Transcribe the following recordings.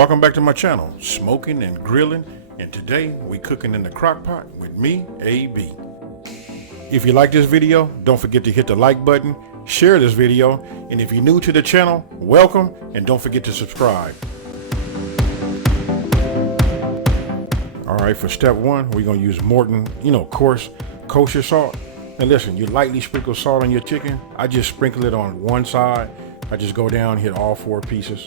Welcome back to my channel, Smokin and Grillin, and today we cooking in the crock pot with me, AB. If you like this video, don't forget to hit the like button, share this video, and if you're new to the channel, welcome, and don't forget to subscribe. Alright, for step one, we're going to use Morton, coarse kosher salt. And listen, you lightly sprinkle salt on your chicken. I just sprinkle it on one side. I just go down, hit all 4 pieces.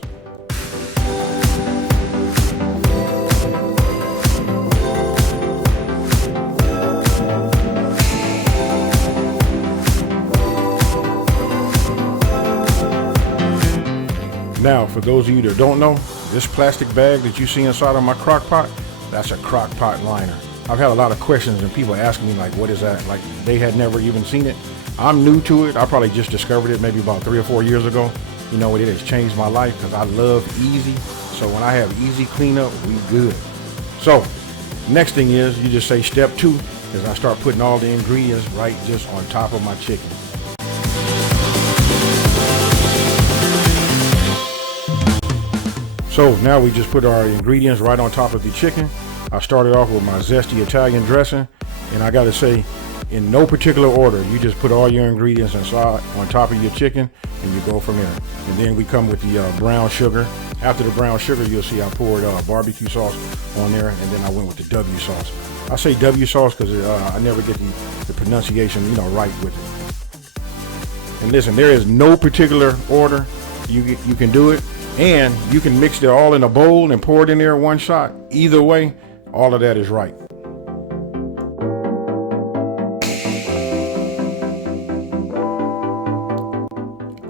Now, for those of you that don't know, this plastic bag that you see inside of my crock pot, that's a crock pot liner. I've had a lot of questions and people asking me like, what is that? Like they had never even seen it. I'm new to it. I probably just discovered it maybe about 3 or 4 years ago. You know, it has changed my life because I love easy. So when I have easy cleanup, we good. So next thing is you just say step 2 is I start putting all the ingredients right just on top of my chicken. So now we just put our ingredients right on top of the chicken. I started off with my Zesty Italian dressing, and I gotta say, in no particular order, you just put all your ingredients inside on top of your chicken and you go from there. And then we come with the brown sugar. After the brown sugar, you'll see I poured BBQ sauce on there, and then I went with the W sauce. I say W sauce because I never get the pronunciation right with it. And listen, there is no particular order you can do it. And you can mix it all in a bowl and pour it in there one shot. Either way, all of that is right.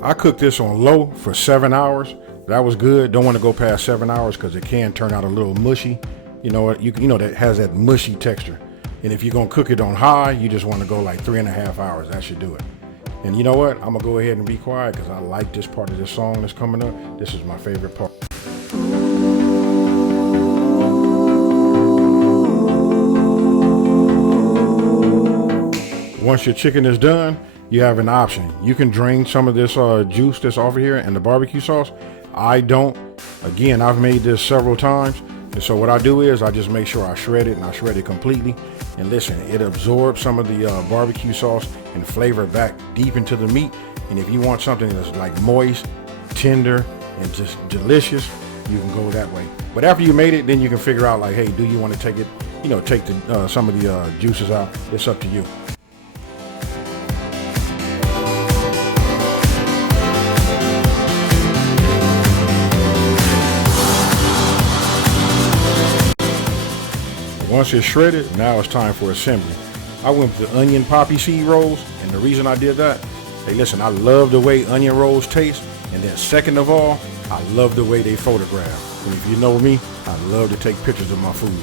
I cooked this on low for 7 hours. That was good. Don't want to go past 7 hours because it can turn out a little mushy. That has that mushy texture. And if you're going to cook it on high, you just want to go like 3.5 hours. That should do it. And you know what? I'm going to go ahead and be quiet because I like this part of this song that's coming up. This is my favorite part. Once your chicken is done, you have an option. You can drain some of this juice that's over here in the barbecue sauce. I don't. Again, I've made this several times. And so what I do is I just make sure I shred it, and I shred it completely. And listen, it absorbs some of the barbecue sauce and flavor back deep into the meat. And if you want something that's like moist, tender, and just delicious, you can go that way. But after you made it, then you can figure out like, hey, do you want to take it, take some of the juices out? It's up to you. Once it's shredded, now it's time for assembly. I went with the onion poppy seed rolls, and the reason I did that, hey listen, I love the way onion rolls taste, and then second of all, I love the way they photograph. And if you know me, I love to take pictures of my food.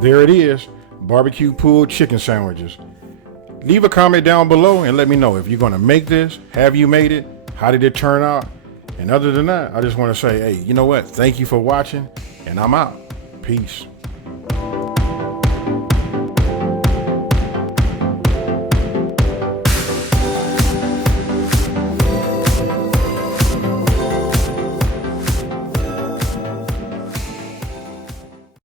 There it is, barbecue pulled chicken sandwiches. Leave a comment down below and let me know if you're going to make this. Have you made it? How did it turn out? And other than that, I just want to say, hey, you know what? Thank you for watching, and I'm out. Peace.